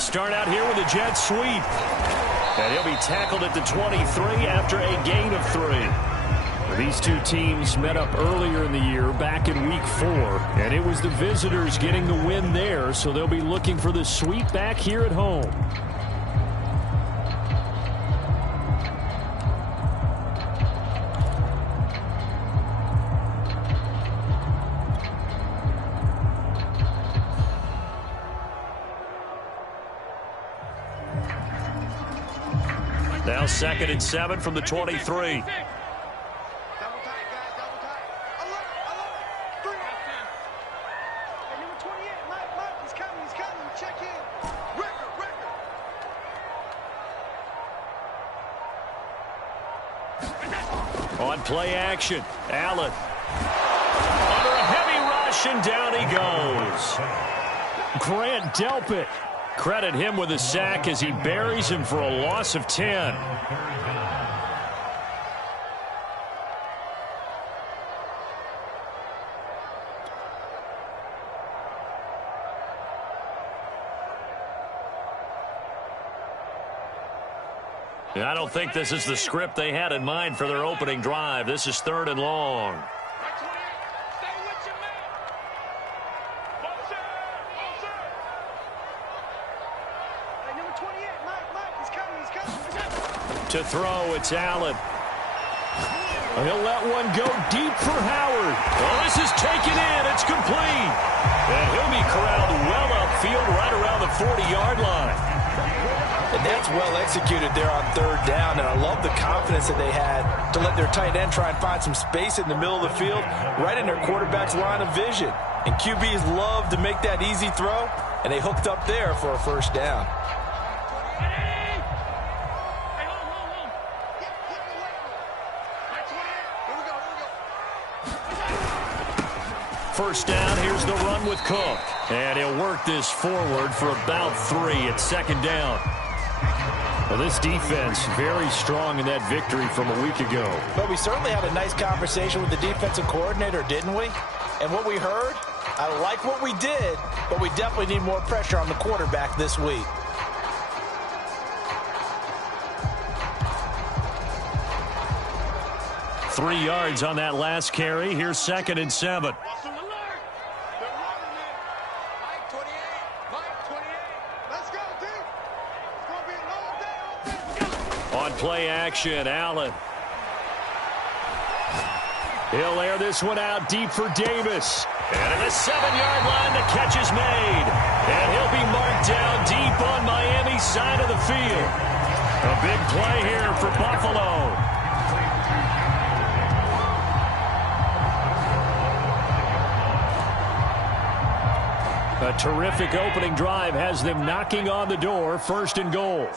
They'll start out here with a jet sweep. And he'll be tackled at the 23 after a gain of 3. These two teams met up earlier in the year, back in Week 4, and it was the visitors getting the win there, so they'll be looking for the sweep back here at home. Now 2nd and 7 from the 23. On play action, Allen. Under a heavy rush, and down he goes. Grant Delpit. Credit him with a sack as he buries him for a loss of 10. I don't think this is the script they had in mind for their opening drive. This is 3rd and long. To throw, it's Allen. He'll let one go deep for Howard. Oh, this is taken in. It's complete. And he'll be corralled well upfield right around the 40-yard line. And that's well executed there on 3rd down. And I love the confidence that they had to let their tight end try and find some space in the middle of the field, right in their quarterback's line of vision. And QBs love to make that easy throw, and they hooked up there for a 1st down. First down, here's the run with Cook. And he'll work this forward for about 3 at 2nd down. Well, this defense very strong in that victory from a week ago. But we certainly had a nice conversation with the defensive coordinator, didn't we? And what we heard, I like what we did, but we definitely need more pressure on the quarterback this week. Three yards on that last carry. Here's 2nd and 7. On play action, Allen. He'll air this one out deep for Davis. And at the 7-yard line, the catch is made. And he'll be marked down deep on Miami's side of the field. A big play here for Buffalo. A terrific opening drive has them knocking on the door, 1st and goal.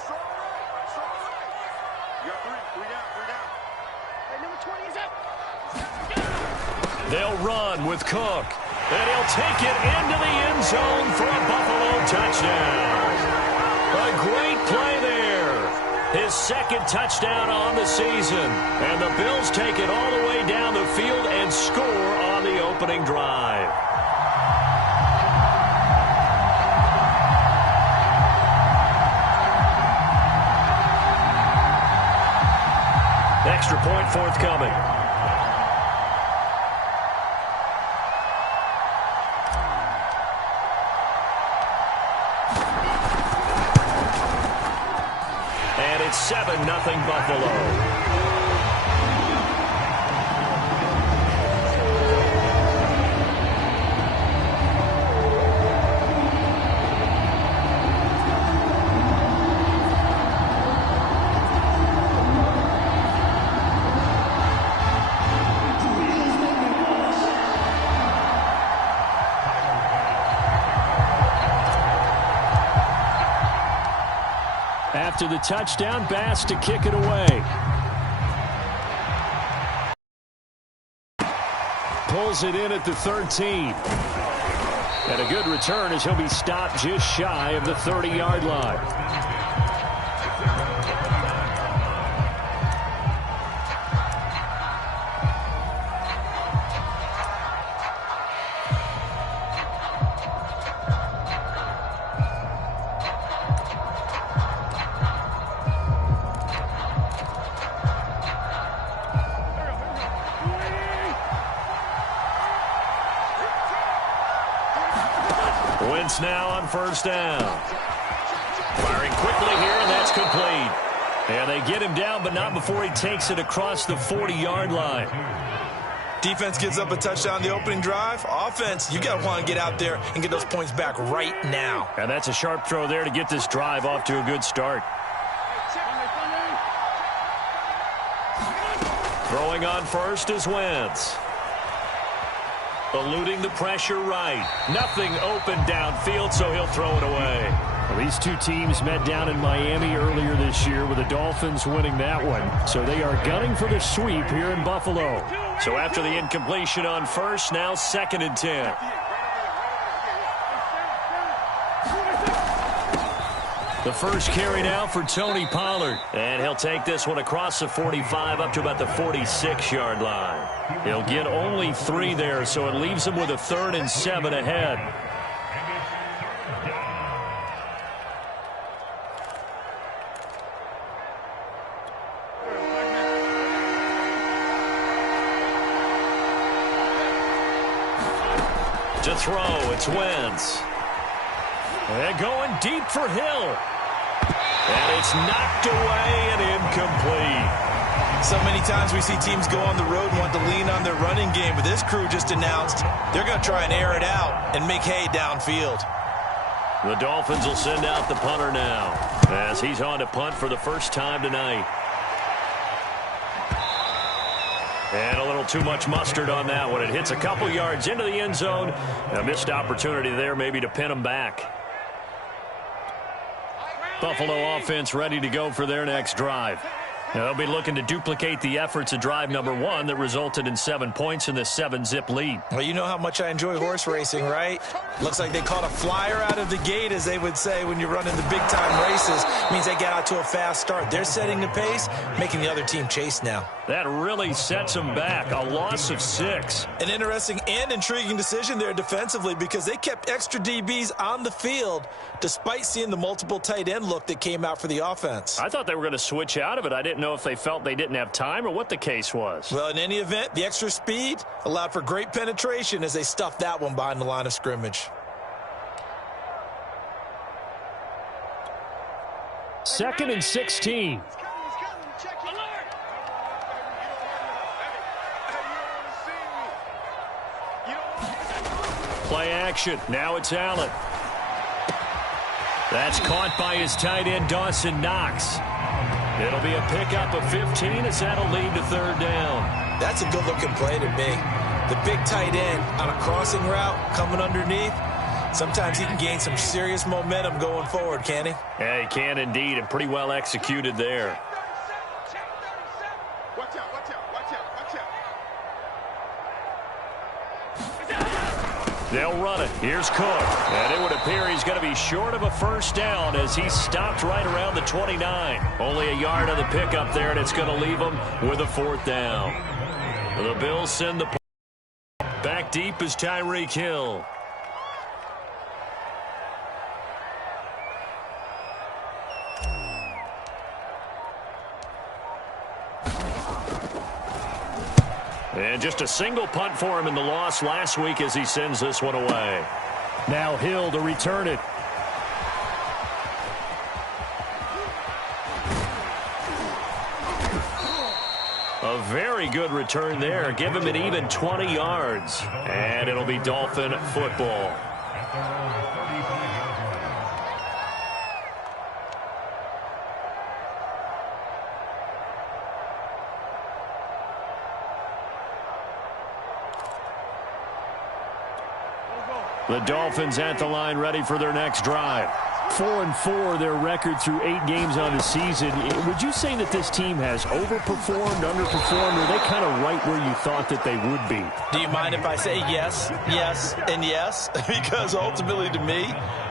They'll run with Cook. And he'll take it into the end zone for a Buffalo touchdown. A great play there. His 2nd touchdown on the season. And the Bills take it all the way down the field and score on the opening drive. Extra point forthcoming. And it's 7-0 Buffalo. After the touchdown, Bass to kick it away. Pulls it in at the 13. And a good return as he'll be stopped just shy of the 30-yard line. offense now on first down. Firing quickly here, and that's complete. And they get him down, but not before he takes it across the 40-yard line. Defense gives up a touchdown the opening drive. Offense, you got to want to get out there and get those points back right now. And that's a sharp throw there to get this drive off to a good start. Throwing on first is Wentz. Eluding the pressure right. Nothing open downfield, so he'll throw it away. Well, these two teams met down in Miami earlier this year with the Dolphins winning that one. So they are gunning for the sweep here in Buffalo. So after the incompletion on first, now 2nd and 10. The first carry now for Tony Pollard. And he'll take this one across the 45 up to about the 46-yard line. He'll get only 3 there, so it leaves him with a 3rd and 7 ahead. To throw, it's Wentz. And going deep for Hill. And it's knocked away and incomplete. So many times we see teams go on the road and want to lean on their running game, but this crew just announced they're going to try and air it out and make hay downfield. The Dolphins will send out the punter now as he's on to punt for the first time tonight. And a little too much mustard on that one. It hits a couple yards into the end zone. A missed opportunity there maybe to pin them back. Buffalo offense ready to go for their next drive. Now they'll be looking to duplicate the efforts of drive number 1 that resulted in 7 points in this 7-zip lead. Well, you know how much I enjoy horse racing, right? Looks like they caught a flyer out of the gate, as they would say when you're running the big-time races. Means they get out to a fast start. They're setting the pace, making the other team chase now. That really sets them back. A loss of 6. An interesting and intriguing decision there defensively, because they kept extra DBs on the field despite seeing the multiple tight end look that came out for the offense. I thought they were going to switch out of it. I didn't know if they felt they didn't have time or what the case was. Well, in any event, the extra speed allowed for great penetration as they stuffed that one behind the line of scrimmage. 2nd and 16. Play action. Now it's Allen. That's caught by his tight end, Dawson Knox. It'll be a pickup of 15 as that'll lead to 3rd down. That's a good-looking play to me. The big tight end on a crossing route coming underneath. Sometimes he can gain some serious momentum going forward, can't he? Yeah, he can indeed, and pretty well executed there. They'll run it. Here's Cook. And it would appear he's going to be short of a first down as he stopped right around the 29. Only a yard on the pickup there, and it's going to leave him with a 4th down. The Bills send the back deep is Tyreek Hill. And just a single punt for him in the loss last week as he sends this one away. Now Hill to return it. A very good return there. Give him an even 20 yards. And it'll be Dolphin football. The Dolphins at the line ready for their next drive. 4-4 their record through 8 games on the season. Would you say that this team has overperformed, underperformed, or are they kind of right where you thought that they would be? Do you mind if I say yes, yes, and yes? Because ultimately to me,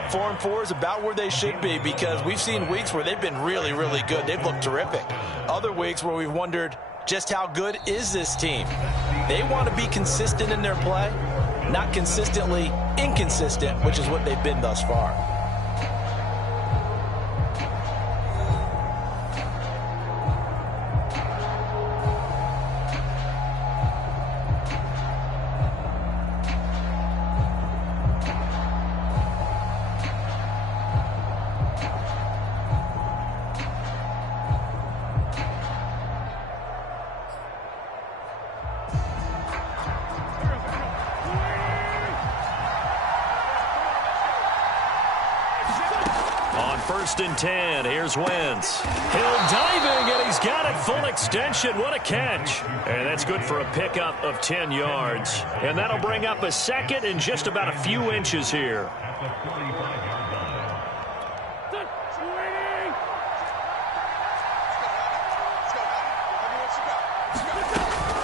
4-4 is about where they should be, because we've seen weeks where they've been really, really good. They've looked terrific. Other weeks where we've wondered just how good is this team. They want to be consistent in their play, not consistently inconsistent, which is what they've been thus far. 1st and 10. Here's Wentz. He'll diving, and he's got it full extension. What a catch. And that's good for a pickup of 10 yards. And that'll bring up a 2nd and just about a few inches here.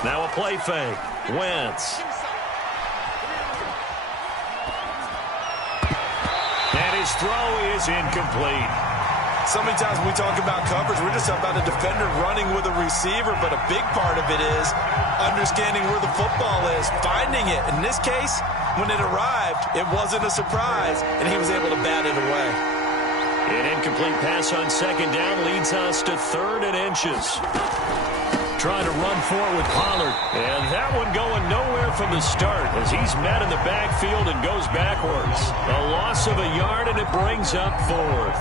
Now a play fake. Wentz. And his throw is incomplete. So many times when we talk about coverage, we're just talking about a defender running with a receiver, but a big part of it is understanding where the football is, finding it. In this case, when it arrived, it wasn't a surprise, and he was able to bat it away. An incomplete pass on 2nd down leads us to 3rd and inches. Trying to run for it with Pollard. And that one going nowhere from the start as he's met in the backfield and goes backwards. A loss of a yard, and it brings up 4th.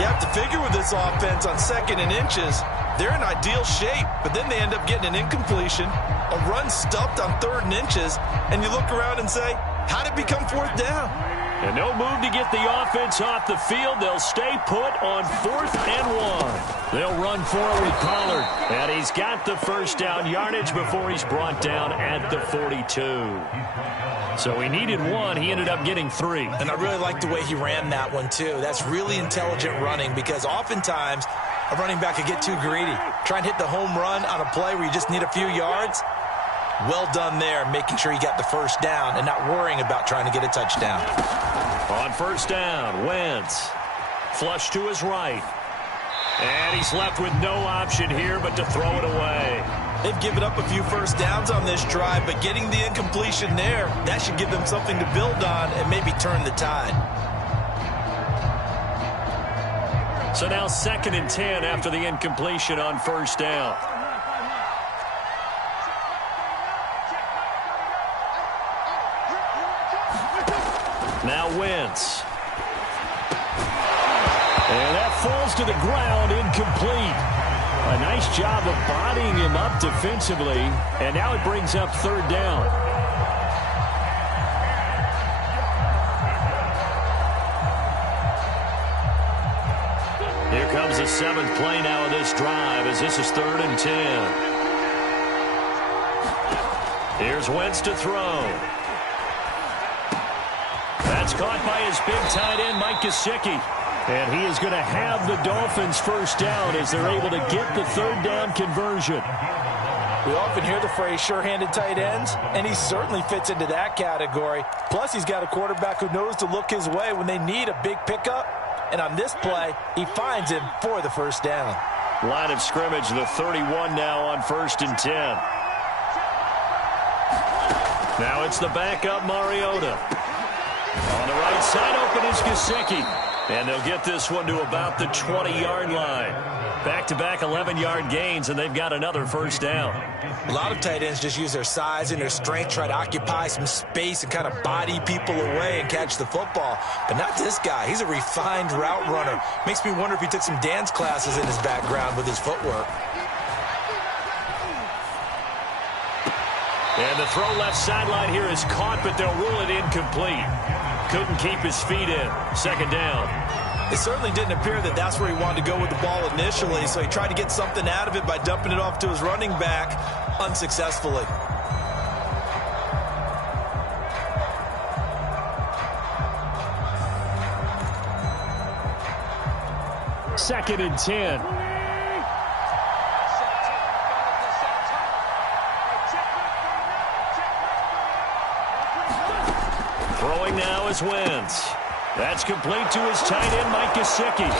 You have to figure with this offense on 2nd and inches, they're in ideal shape, but then they end up getting an incompletion, a run stuffed on 3rd and inches, and you look around and say, how'd it become 4th down? And no move to get the offense off the field. They'll stay put on 4th and 1. They'll run for it with Pollard. And he's got the 1st down yardage before he's brought down at the 42. So he needed 1. He ended up getting 3. And I really like the way he ran that one, too. That's really intelligent running because oftentimes a running back could get too greedy. Try and hit the home run on a play where you just need a few yards. Well done there, making sure he got the 1st down and not worrying about trying to get a touchdown. On 1st down, Wentz. Flush to his right. And he's left with no option here but to throw it away. They've given up a few 1st downs on this drive, but getting the incompletion there, that should give them something to build on and maybe turn the tide. So now 2nd and 10 after the incompletion on 1st down. Now Wentz. And that falls to the ground, incomplete. A nice job of bodying him up defensively. And now it brings up 3rd down. Here comes the 7th play now of this drive as this is 3rd and 10. Here's Wentz to throw. That's caught by his big tight end, Mike Gesicki. And he is going to have the Dolphins 1st down as they're able to get the 3rd down conversion. We often hear the phrase sure-handed tight ends, and he certainly fits into that category. Plus, he's got a quarterback who knows to look his way when they need a big pickup. And on this play, he finds him for the 1st down. Line of scrimmage, the 31 now on 1st and 10. Now it's the backup Mariota. On the right side, open is Gesicki. And they'll get this one to about the 20-yard line. Back-to-back 11-yard gains, and they've got another 1st down. A lot of tight ends just use their size and their strength, try to occupy some space and kind of body people away and catch the football. But not this guy. He's a refined route runner. Makes me wonder if he took some dance classes in his background with his footwork. And the throw left sideline here is caught, but they'll rule it incomplete. Couldn't keep his feet in. 2nd down. It certainly didn't appear that that's where he wanted to go with the ball initially, so he tried to get something out of it by dumping it off to his running back unsuccessfully. Second and 10. Throwing now is Wentz. That's complete to his tight end, Mike Gesicki.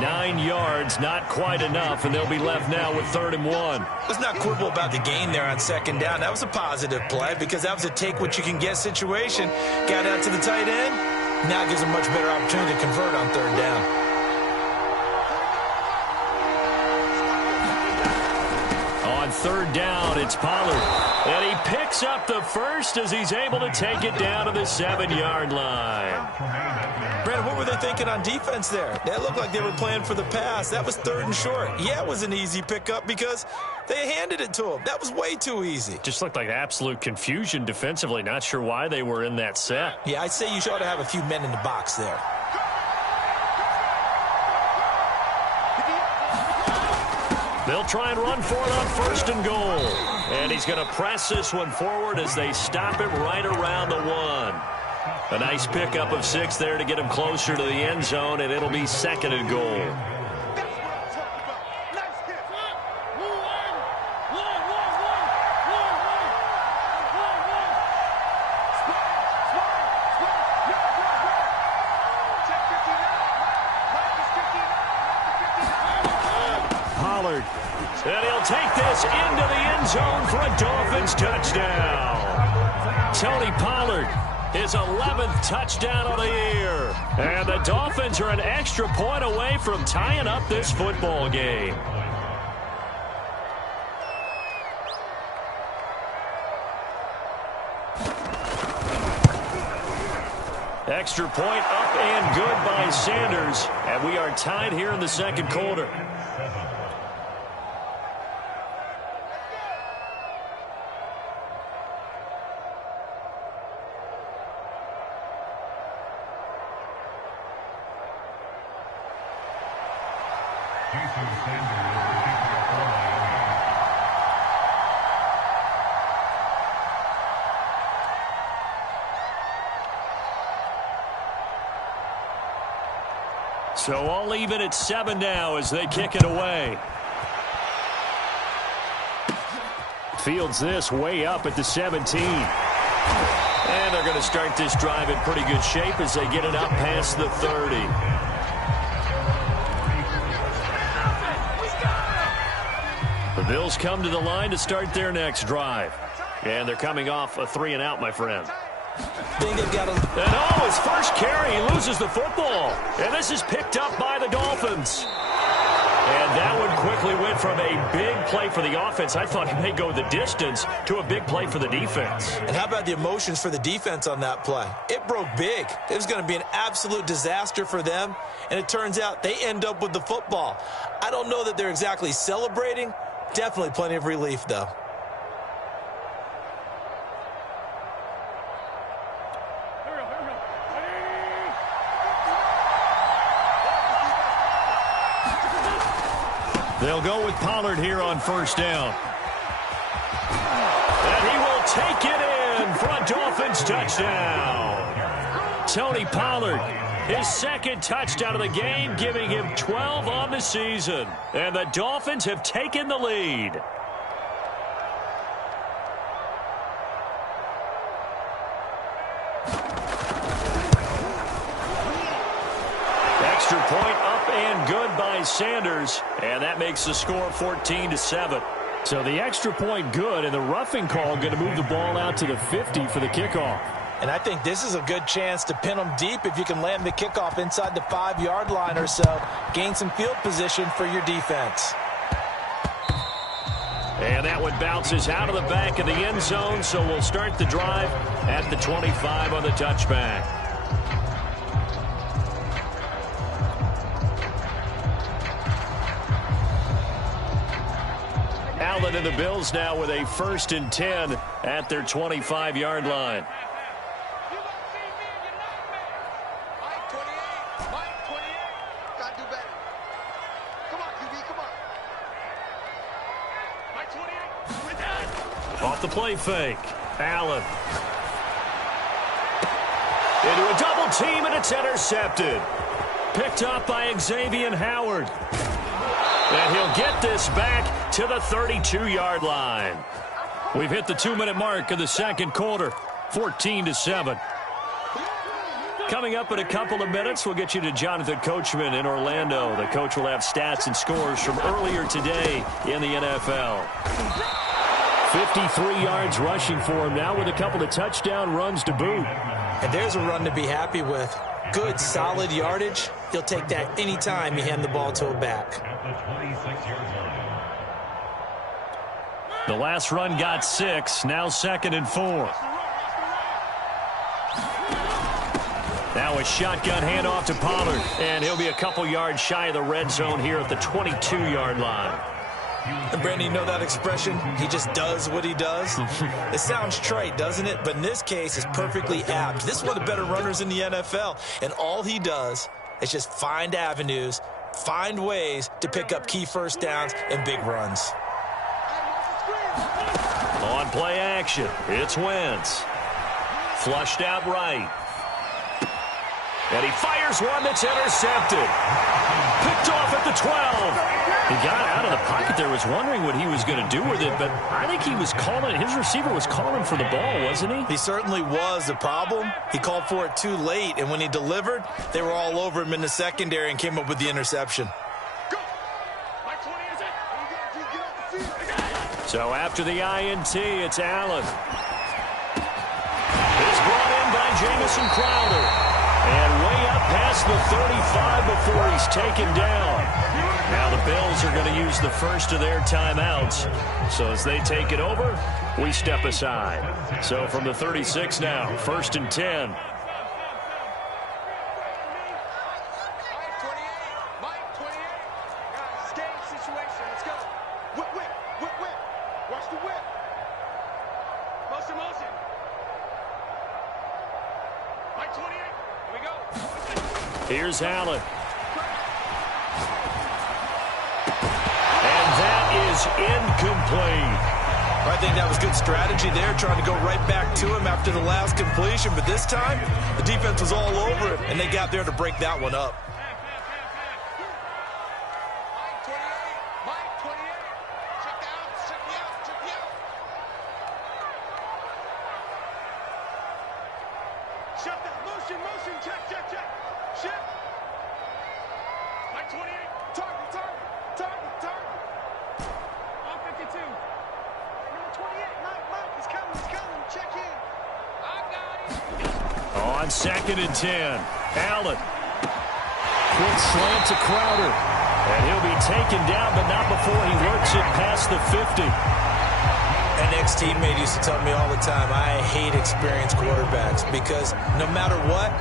9 yards, not quite enough, and they'll be left now with 3rd and 1. Let's not quibble about the gain there on 2nd down. That was a positive play because that was a take-what-you-can-get situation. Got out to the tight end. Now it gives him a much better opportunity to convert on 3rd down. On 3rd down, it's Pollard. And he picks up the 1st as he's able to take it down to the 7-yard line. Brandon, what were they thinking on defense there? They looked like they were playing for the pass. That was 3rd and short. Yeah, it was an easy pickup because they handed it to him. That was way too easy. Just looked like absolute confusion defensively. Not sure why they were in that set. Yeah, I'd say you ought to have a few men in the box there. They'll try and run for it on 1st and goal. And he's going to press this one forward as they stop him right around the 1. A nice pickup of 6 there to get him closer to the end zone, and it'll be 2nd and goal. And he'll take this into the end zone for a Dolphins touchdown. Tony Pollard, his 11th touchdown of the year. And the Dolphins are an extra point away from tying up this football game. Extra point up and good by Sanders. And we are tied here in the 2nd quarter. So all even at 7 now as they kick it away. Fields this way up at the 17. And they're going to start this drive in pretty good shape as they get it out past the 30. The Bills come to the line to start their next drive. And they're coming off a 3-and-out, my friend. And his first carry, he loses the football. And this is picked up by the Dolphins. And that one quickly went from a big play for the offense, I thought he may go the distance, to a big play for the defense. And how about the emotions for the defense on that play? It broke big. It was going to be an absolute disaster for them. And it turns out they end up with the football. I don't know that they're exactly celebrating. Definitely plenty of relief, though. They'll go with Pollard here on 1st down. And he will take it in for a Dolphins touchdown. Tony Pollard, his 2nd touchdown of the game, giving him 12 on the season. And the Dolphins have taken the lead. Extra point up and good by Sanders, and that makes the score 14-7. So the extra point good, and the roughing call going to move the ball out to the 50 for the kickoff. And I think this is a good chance to pin them deep if you can land the kickoff inside the 5-yard line or so. Gain some field position for your defense. And that one bounces out of the back of the end zone, so we'll start the drive at the 25 on the touchback. Allen and the Bills now with a 1st and 10 at their 25-yard line. Off the play fake. Allen. Into a double team, and it's intercepted. Picked up by Xavier Howard. And he'll get this back to the 32-yard line. We've hit the 2-minute mark of the 2nd quarter, 14-7. Coming up in a couple of minutes, we'll get you to Jonathan Coachman in Orlando. The coach will have stats and scores from earlier today in the NFL. 53 yards rushing for him now with a couple of touchdown runs to boot. And there's a run to be happy with. Good, solid yardage. He'll take that anytime you hand the ball to a back. The last run got 6. Now 2nd and 4. Now a shotgun handoff to Pollard. And he'll be a couple yards shy of the red zone here at the 22-yard line. And Brandon, you know that expression? He just does what he does. It sounds trite, doesn't it? But in this case, it's perfectly apt. This is one of the better runners in the NFL. And all he does is just find avenues find ways to pick up key first downs and big runs. On play action, it's Wentz. Flushed out right. And he fires one that's intercepted. Picked off at the 12. He got out of the pocket there, was wondering what he was going to do with it, but I think he was calling it. His receiver was calling for the ball, wasn't he? He certainly was. The problem, he called for it too late, and when he delivered, they were all over him in the secondary and came up with the interception. So after the INT, it's Allen. It's brought in by Jamison Crowder. And way up past the 35 before he's taken down. Now the Bills are going to use the first of their timeouts. So as they take it over, we step aside. So from the 36 now, 1st and 10. Here's Allen. And that is incomplete. I think that was good strategy there, trying to go right back to him after the last completion. But this time, the defense was all over it, and they got there to break that one up. On 2nd and 10, Allen. Quick slant to Crowder. And he'll be taken down, but not before he works it past the 50. An ex-teammate used to tell me all the time, I hate experienced quarterbacks because no matter what,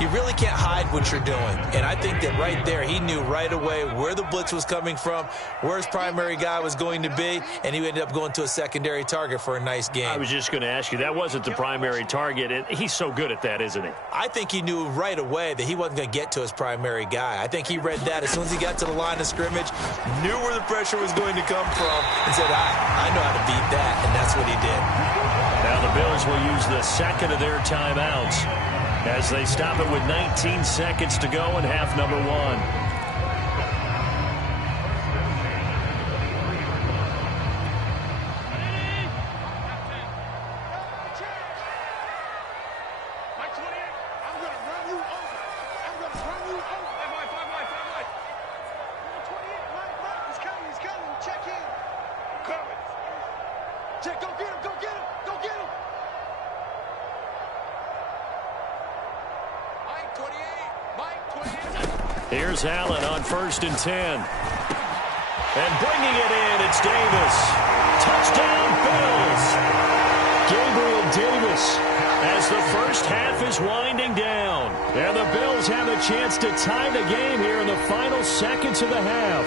you really can't hide what you're doing. And I think that right there, he knew right away where the blitz was coming from, where his primary guy was going to be, and he ended up going to a secondary target for a nice game. I was just going to ask you, that wasn't the primary target, and he's so good at that, isn't he? I think he knew right away that he wasn't going to get to his primary guy. I think he read that as soon as he got to the line of scrimmage, knew where the pressure was going to come from, and said, I know how to beat that, and that's what he did. Now the Bills will use the second of their timeouts as they stop it with 19 seconds to go in half number 1. Here's Allen on 1st and 10. And bringing it in, it's Davis. Touchdown, Bills. Gabriel Davis as the first half is winding down. And the Bills have a chance to tie the game here in the final seconds of the half.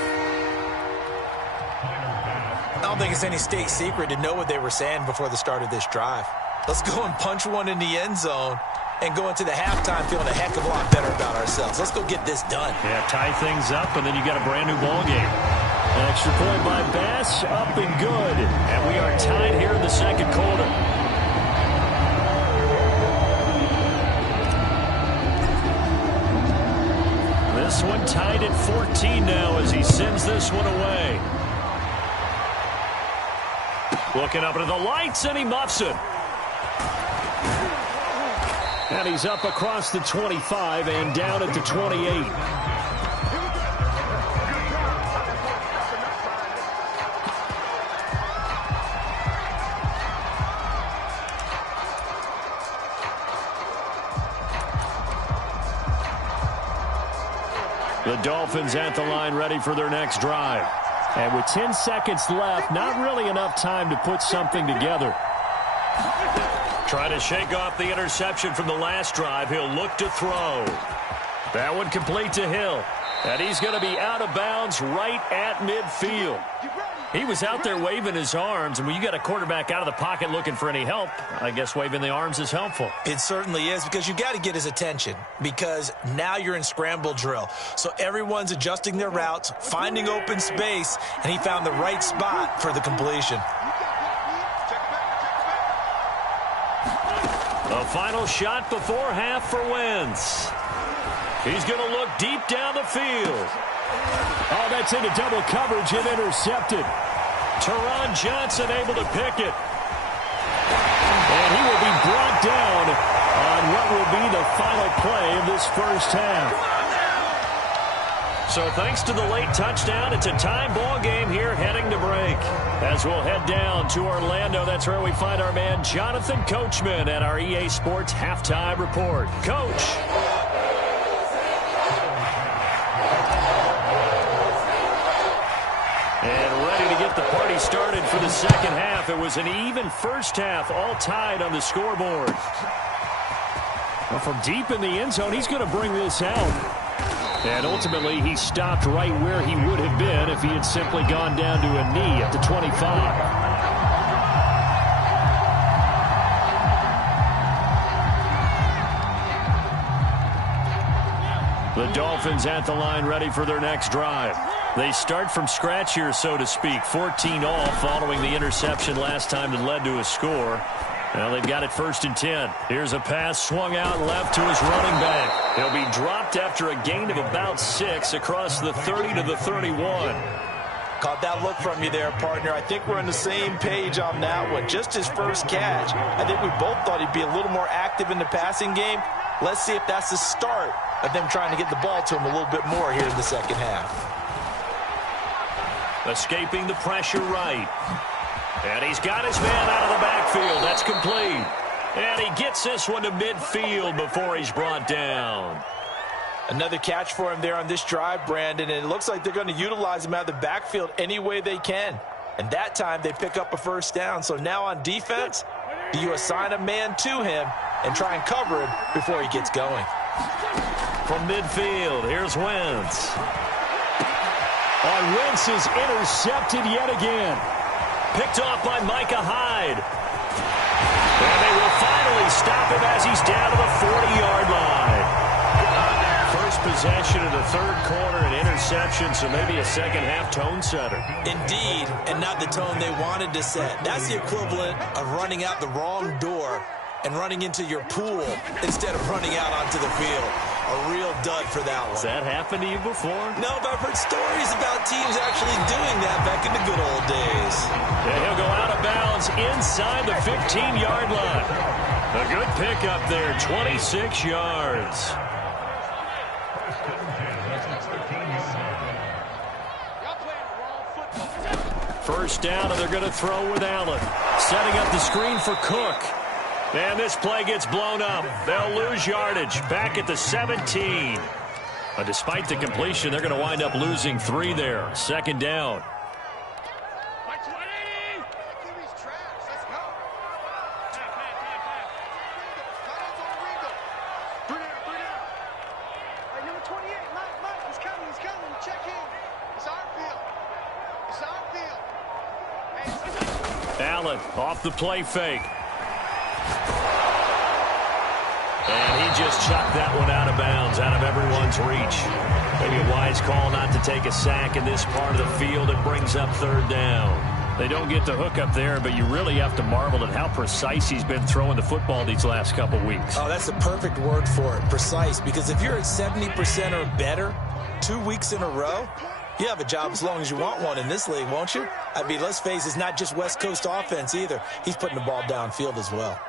I don't think it's any state secret to know what they were saying before the start of this drive. Let's go and punch one in the end zone and go into the halftime feeling a heck of a lot better about ourselves. Let's go get this done. Yeah, tie things up, and then you got a brand new ball game. An extra point by Bass, up and good. And we are tied here in the second quarter. This one tied at 14 now as he sends this one away. Looking up into the lights, and he muffs it. And he's up across the 25 and down at the 28. The Dolphins at the line ready for their next drive. And with 10 seconds left, not really enough time to put something together. Trying to shake off the interception from the last drive. He'll look to throw. That one complete to Hill. And he's going to be out of bounds right at midfield. He was out there waving his arms, and when you got a quarterback out of the pocket looking for any help, I guess waving the arms is helpful. It certainly is, because you got to get his attention, because now you're in scramble drill. So everyone's adjusting their routes, finding open space, and he found the right spot for the completion. A final shot before half for Wentz. He's going to look deep down the field. Oh, that's into double coverage and intercepted. Teron Johnson able to pick it. And he will be brought down on what will be the final play of this first half. So thanks to the late touchdown, it's a tie ball game here heading to break. As we'll head down to Orlando, that's where we find our man Jonathan Coachman at our EA Sports Halftime Report. Coach. And ready to get the party started for the second half. It was an even first half, all tied on the scoreboard. Well, from deep in the end zone, he's going to bring this out. And ultimately, he stopped right where he would have been if he had simply gone down to a knee at the 25. The Dolphins at the line ready for their next drive. They start from scratch here, so to speak. 14 all following the interception last time that led to a score. Well, they've got it 1st and 10. Here's a pass swung out left to his running back. He'll be dropped after a gain of about 6 across the 30 to the 31. Caught that look from you there, partner. I think we're on the same page on that one. Just his first catch. I think we both thought he'd be a little more active in the passing game. Let's see if that's the start of them trying to get the ball to him a little bit more here in the second half. Escaping the pressure right. And he's got his man out of the backfield. That's complete. And he gets this one to midfield before he's brought down. Another catch for him there on this drive, Brandon, and it looks like they're going to utilize him out of the backfield any way they can. And that time they pick up a first down. So now on defense, do you assign a man to him and try and cover him before he gets going? From midfield, here's Wentz. And Wentz is intercepted yet again. Picked off by Micah Hyde. And they will finally stop him as he's down to the 40-yard line. First possession of the third quarter, an interception, so maybe a second-half tone setter. Indeed, and not the tone they wanted to set. That's the equivalent of running out the wrong door and running into your pool instead of running out onto the field. A real dud for that one. Has that happened to you before? No, but I've heard stories about teams actually doing that back in the good old days. And he'll go out of bounds inside the 15-yard line. A good pickup there, 26 yards. First down, and they're going to throw with Allen. Setting up the screen for Cook. And this play gets blown up. They'll lose yardage. Back at the 17. But despite the completion, they're going to wind up losing 3 there. Second down. Allen off the play fake. And he just chucked that one out of bounds, out of everyone's reach. Maybe a wise call not to take a sack in this part of the field. It brings up third down. They don't get the hook up there, but you really have to marvel at how precise he's been throwing the football these last couple weeks. Oh, that's the perfect word for it, precise. Because if you're at 70% or better 2 weeks in a row, you have a job as long as you want one in this league, won't you? I mean, let's face it, it's not just West Coast offense either. He's putting the ball downfield as well.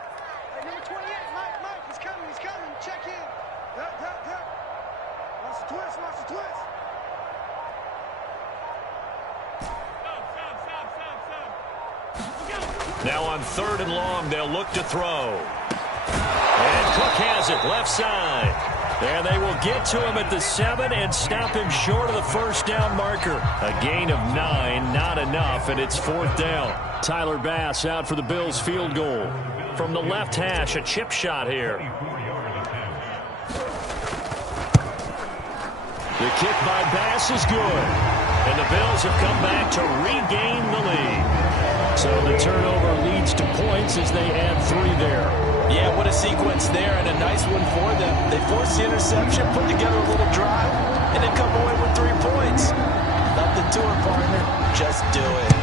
Now on 3rd and long, they'll look to throw. And Cook has it, left side. And they will get to him at the 7 and stop him short of the first down marker. A gain of 9, not enough, and it's 4th down. Tyler Bass out for the Bills field goal. From the left hash, a chip shot here. The kick by Bass is good. And the Bills have come back to regain the lead. So the turnover leads to points as they add 3 there. Yeah, what a sequence there, and a nice one for them. They forced the interception, put together a little drive, and then come away with 3 points. Nothing to it, partner. Just do it.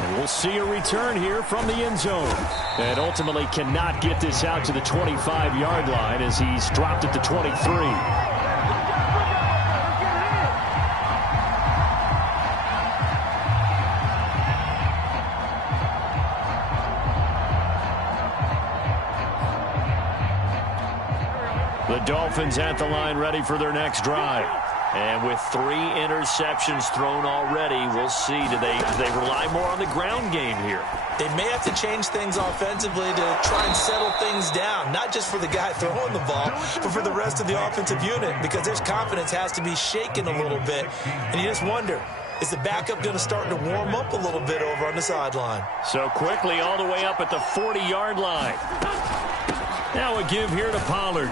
And we'll see a return here from the end zone. And ultimately cannot get this out to the 25-yard line as he's dropped at the 23. The Dolphins at the line ready for their next drive. And with 3 interceptions thrown already, we'll see. Do they rely more on the ground game here? They may have to change things offensively to try and settle things down, not just for the guy throwing the ball, but for the rest of the offensive unit, because their confidence has to be shaken a little bit. And you just wonder, is the backup going to start to warm up a little bit over on the sideline? So quickly all the way up at the 40-yard line. Now a give here to Pollard.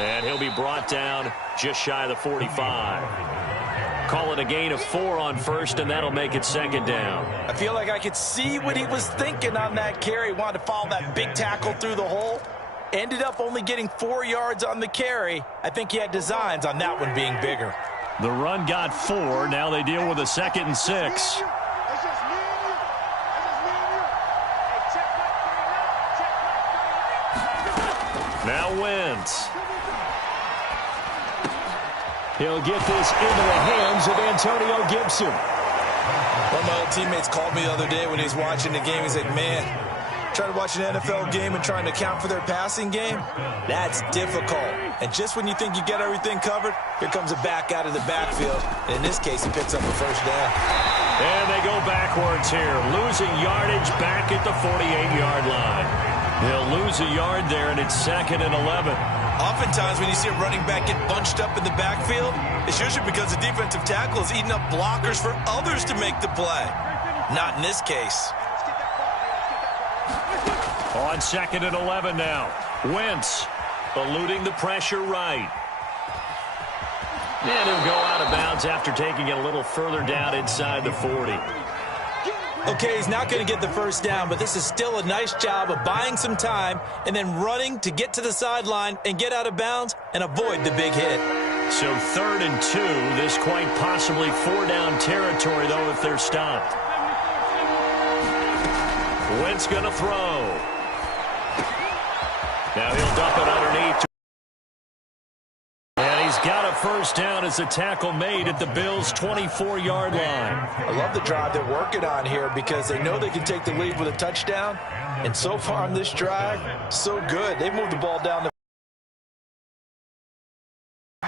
And he'll be brought down just shy of the 45. Call it a gain of 4 on first, and that'll make it 2nd down. I feel like I could see what he was thinking on that carry. Wanted to follow that big tackle through the hole. Ended up only getting 4 yards on the carry. I think he had designs on that one being bigger. The run got 4. Now they deal with a 2nd and 6. Now Wentz. He'll get this into the hands of Antonio Gibson. One of my old teammates called me the other day when he was watching the game. He's like, man, trying to watch an NFL game and trying to account for their passing game, that's difficult. And just when you think you get everything covered, here comes a back out of the backfield. And in this case, he picks up a 1st down. And they go backwards here, losing yardage back at the 48-yard line. He'll lose a yard there, and it's 2nd and 11. Oftentimes when you see a running back get bunched up in the backfield, it's usually because the defensive tackle is eating up blockers for others to make the play. Not in this case. On 2nd and 11 now. Wentz eluding the pressure right. And he'll go out of bounds after taking it a little further down inside the 40. Okay, he's not going to get the 1st down, but this is still a nice job of buying some time and then running to get to the sideline and get out of bounds and avoid the big hit. So 3rd and 2, this quite possibly 4-down territory, though, if they're stopped. Wentz going to throw. Now he'll dump it underneath. And he's got a 1st down as the tackle made at the Bills' 24-yard line. I love the drive they're working on here because they know they can take the lead with a touchdown. And so far on this drive, so good. They moved the ball down the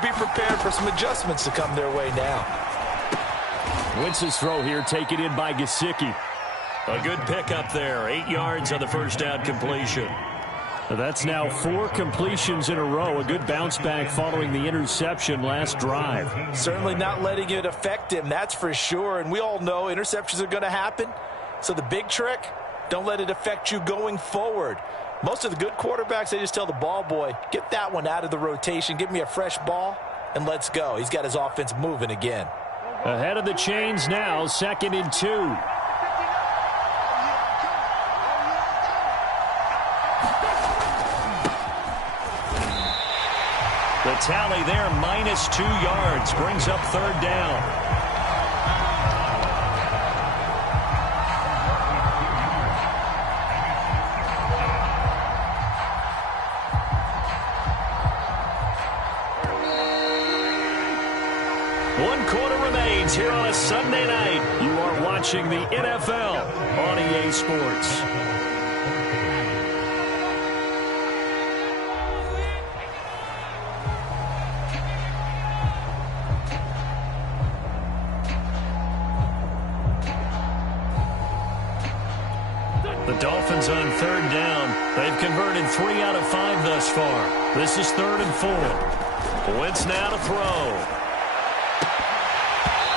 be prepared for some adjustments to come their way now. Wentz's throw here taken in by Gesicki. A good pickup there. 8 yards on the 1st down completion. That's now 4 completions in a row. A good bounce back following the interception last drive. Certainly not letting it affect him, that's for sure. And we all know interceptions are going to happen. So the big trick, don't let it affect you going forward. Most of the good quarterbacks, they just tell the ball boy, get that one out of the rotation, give me a fresh ball, and let's go. He's got his offense moving again. Ahead of the chains now, 2nd and 2. The tally there, -2 yards, brings up 3rd down. One quarter remains here on a Sunday night. You are watching the NFL on EA Sports. The Dolphins on 3rd down. They've converted 3 out of 5 thus far. This is 3rd and 4. Wentz now to throw.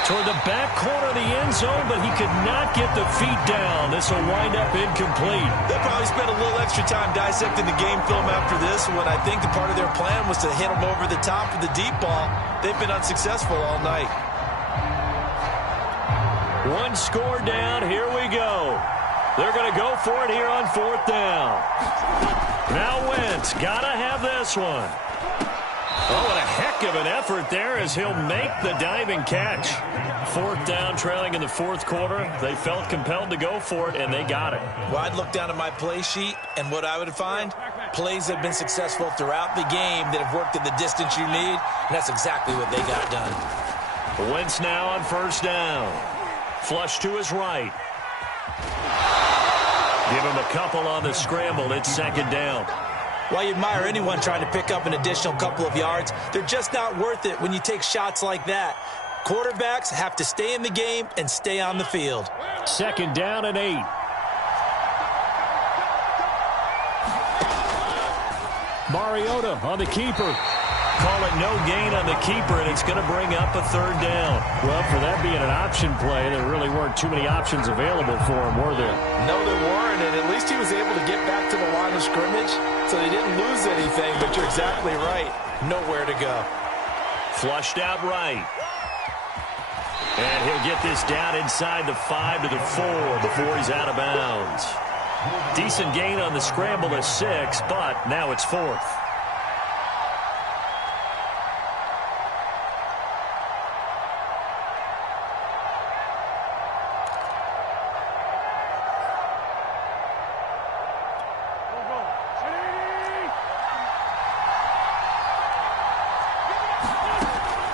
Toward the back corner of the end zone, but he could not get the feet down. This will wind up incomplete. They'll probably spend a little extra time dissecting the game film after this one. I think the part of their plan was to hit him over the top of the deep ball. They've been unsuccessful all night. One score down. Here we go. They're going to go for it here on 4th down. Now Wentz got to have this one. Oh, what a heck of an effort there as he'll make the diving catch. 4th down, trailing in the 4th quarter. They felt compelled to go for it, and they got it. Well, I'd look down at my play sheet, and what I would find, plays have been successful throughout the game that have worked at the distance you need, and that's exactly what they got done. Wentz now on 1st down. Flush to his right. Give him a couple on the scramble. It's 2nd down. While you admire anyone trying to pick up an additional couple of yards, they're just not worth it when you take shots like that. Quarterbacks have to stay in the game and stay on the field. 2nd down and 8. Mariota on the keeper. Call it no gain on the keeper, and it's going to bring up a 3rd down. Well, for that being an option play, there really weren't too many options available for him, were there? No, there weren't, and at least he was able to get back to the line of scrimmage, so they didn't lose anything, but you're exactly right. Nowhere to go. Flushed out right. And he'll get this down inside the 5 to the 4 before he's out of bounds. Decent gain on the scramble to 6, but now it's 4th.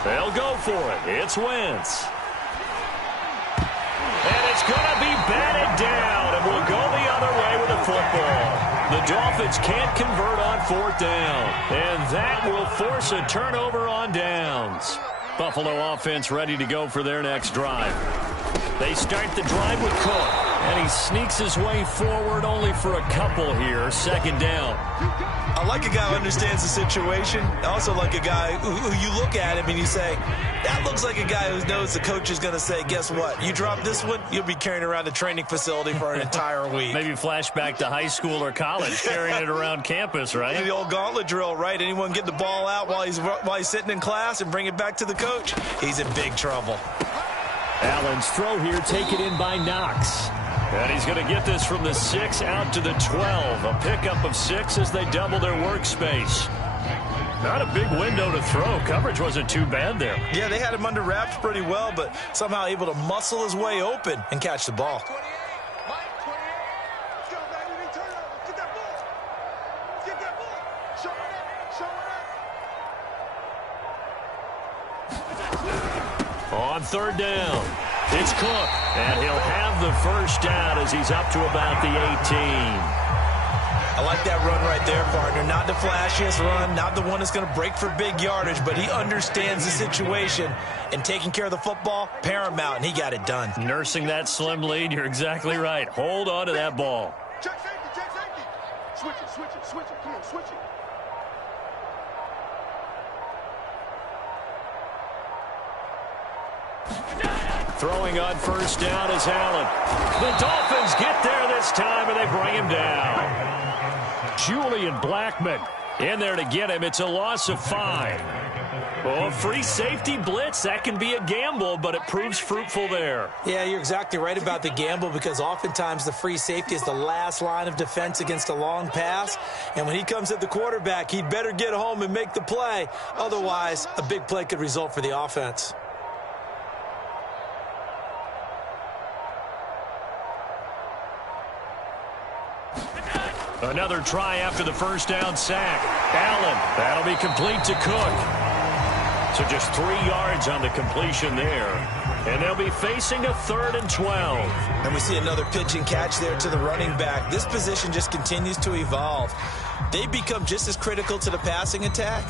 They'll go for it. It's Wentz. And it's going to be batted down, and we'll go the other way with the football. The Dolphins can't convert on 4th down, and that will force a turnover on downs. Buffalo offense ready to go for their next drive. They start the drive with Cook, and he sneaks his way forward only for a couple here. 2nd down. I like a guy who understands the situation. I also like a guy who you look at him and you say, that looks like a guy who knows the coach is going to say, guess what? You drop this one, you'll be carrying around a training facility for an entire week. Maybe flashback to high school or college, carrying it around campus, right? The old gauntlet drill, right? Anyone get the ball out while he's sitting in class and bring it back to the coach? He's in big trouble. Allen's throw here taken in by Knox. And he's going to get this from the 6 out to the 12. A pickup of 6 as they double their workspace. Not a big window to throw. Coverage wasn't too bad there. Yeah, they had him under wraps pretty well, but somehow able to muscle his way open and catch the ball. On 3rd down, it's Cook, and he'll have the 1st down as he's up to about the 18. I like that run right there, partner. Not the flashiest run, not the one that's going to break for big yardage, but he understands the situation, and taking care of the football, paramount, and he got it done. Nursing that slim lead, you're exactly right. Hold on to that ball. Check safety, check safety. Switch it, switch it, switch it. Come on, switch it. Throwing on 1st down is Allen. The Dolphins get there this time, and they bring him down. Julian Blackmon in there to get him. It's a loss of 5. Oh, free safety blitz. That can be a gamble, but it proves fruitful there. Yeah, you're exactly right about the gamble because oftentimes the free safety is the last line of defense against a long pass. And when he comes at the quarterback, he'd better get home and make the play. Otherwise, a big play could result for the offense. Another try after the 1st down sack. Allen, that'll be complete to Cook. So just 3 yards on the completion there. And they'll be facing a 3rd and 12. And we see another pitch and catch there to the running back. This position just continues to evolve. They become just as critical to the passing attack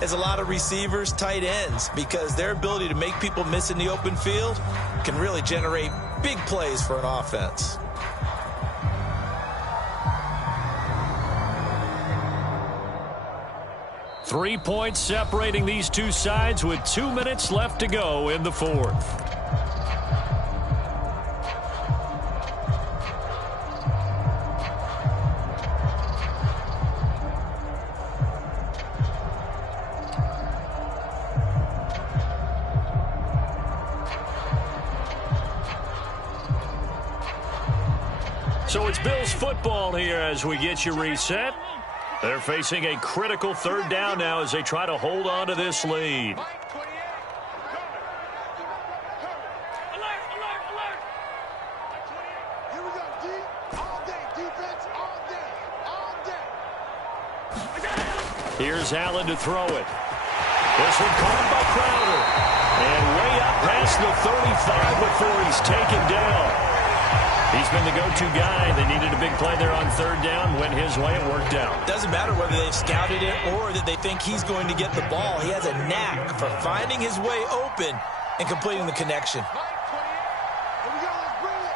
as a lot of receivers, tight ends, because their ability to make people miss in the open field can really generate big plays for an offense. .3 points separating these two sides with 2 minutes left to go in the 4th. So it's Bills football here as we get you reset. They're facing a critical third down now as they try to hold on to this lead. Here we go, D. All day, defense, all day, all day. Here's Allen to throw it. This one caught by Crowder. And way up past the 35 before he's taken down. He's been the go-to guy. They needed a big play there on third down. Went his way. It worked out. Doesn't matter whether they've scouted it or that they think he's going to get the ball. He has a knack for finding his way open and completing the connection. Here we go, let's bring it.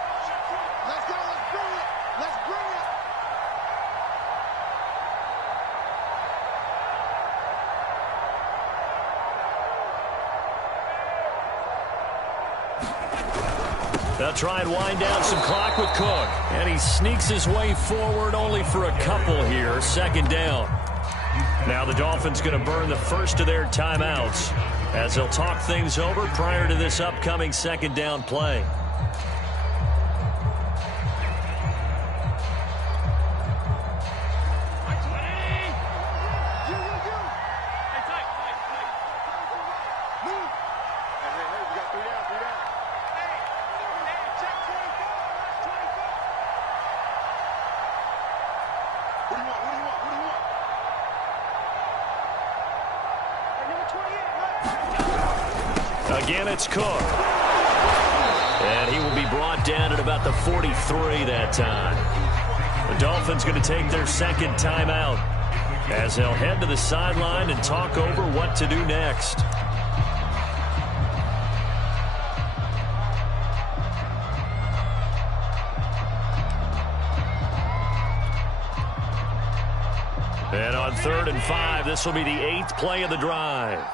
Let's go, let's bring it. Let's bring it. They'll try and wind down some clock with Cook. And he sneaks his way forward only for a couple here. Second down. Now the Dolphins going to burn the first of their timeouts as they'll talk things over prior to this upcoming second down play. Again, it's Cook. And he will be brought down at about the 43 that time. The Dolphins going to take their second timeout as they'll head to the sideline and talk over what to do next. And on 3rd and 5, this will be the 8th play of the drive.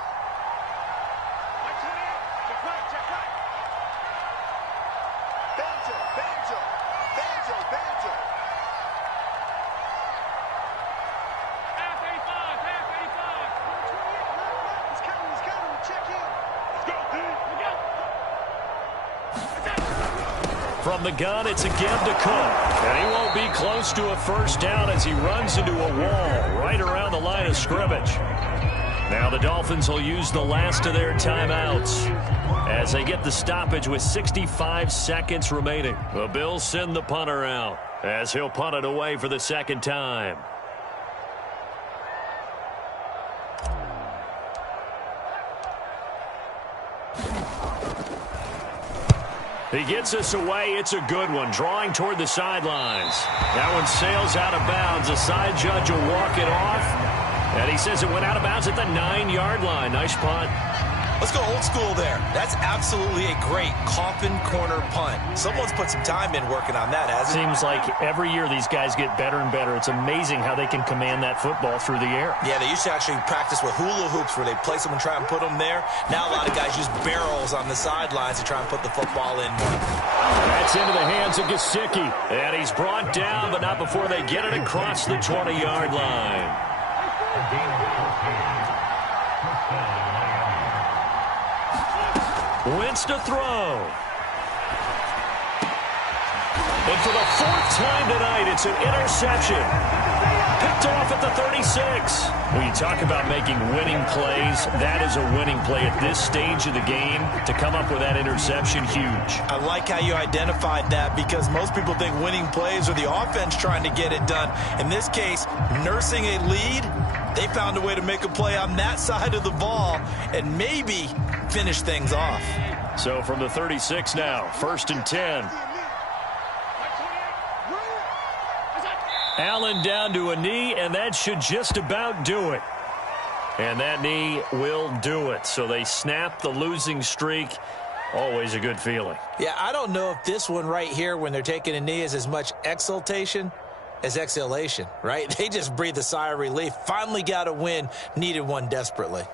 From the gun, it's again to Cook. And he won't be close to a first down as he runs into a wall right around the line of scrimmage. Now the Dolphins will use the last of their timeouts as they get the stoppage with 65 seconds remaining. The Bills send the punter out as he'll punt it away for the second time. He gets us away. It's a good one. Drawing toward the sidelines. That one sails out of bounds. The side judge will walk it off. And he says it went out of bounds at the 9-yard line. Nice punt. Let's go old school there. That's absolutely a great coffin corner punt. Someone's put some time in working on that, hasn't it? Seems like every year these guys get better and better. It's amazing how they can command that football through the air. Yeah, they used to actually practice with hula hoops where they place them and try and put them there. Now a lot of guys use barrels on the sidelines to try and put the football in. That's into the hands of Gesicki. And he's brought down, but not before they get it across the 20-yard line. Wentz to throw. And for the 4th time tonight, it's an interception. Picked off at the 36. When you talk about making winning plays, that is a winning play at this stage of the game. To come up with that interception, huge. I like how you identified that because most people think winning plays are the offense trying to get it done. In this case, nursing a lead, they found a way to make a play on that side of the ball and maybe finish things off. So from the 36 now, 1st and 10. Allen down to a knee, and that should just about do it. And that knee will do it. So they snap the losing streak. Always a good feeling. Yeah, I don't know if this one right here when they're taking a knee is as much exultation as exhalation, right? They just breathe a sigh of relief. Finally got a win, needed one desperately.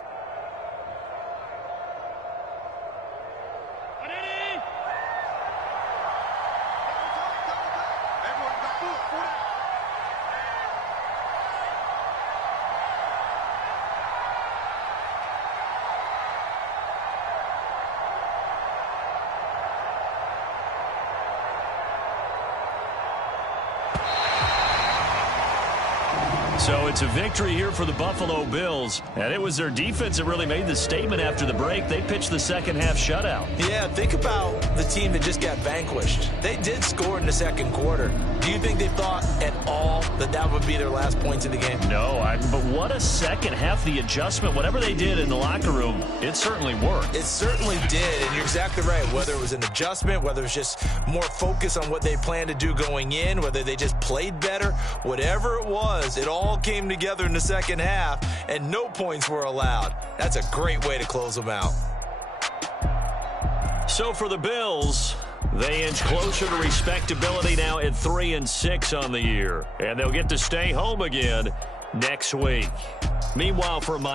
So it's a victory here for the Buffalo Bills, and it was their defense that really made the statement after the break. They pitched the second half shutout. Yeah, think about the team that just got vanquished. They did score in the second quarter. Do you think they thought at all that that would be their last points of the game? No, but what a second half. The adjustment, whatever they did in the locker room, it certainly worked. It certainly did, and you're exactly right. Whether it was an adjustment, whether it was just more focus on what they planned to do going in, whether they just played better, whatever it was, it all came together in the second half, and no points were allowed. That's a great way to close them out. So for the Bills, they inch closer to respectability now at 3-6 on the year, and they'll get to stay home again next week. Meanwhile, for Miami,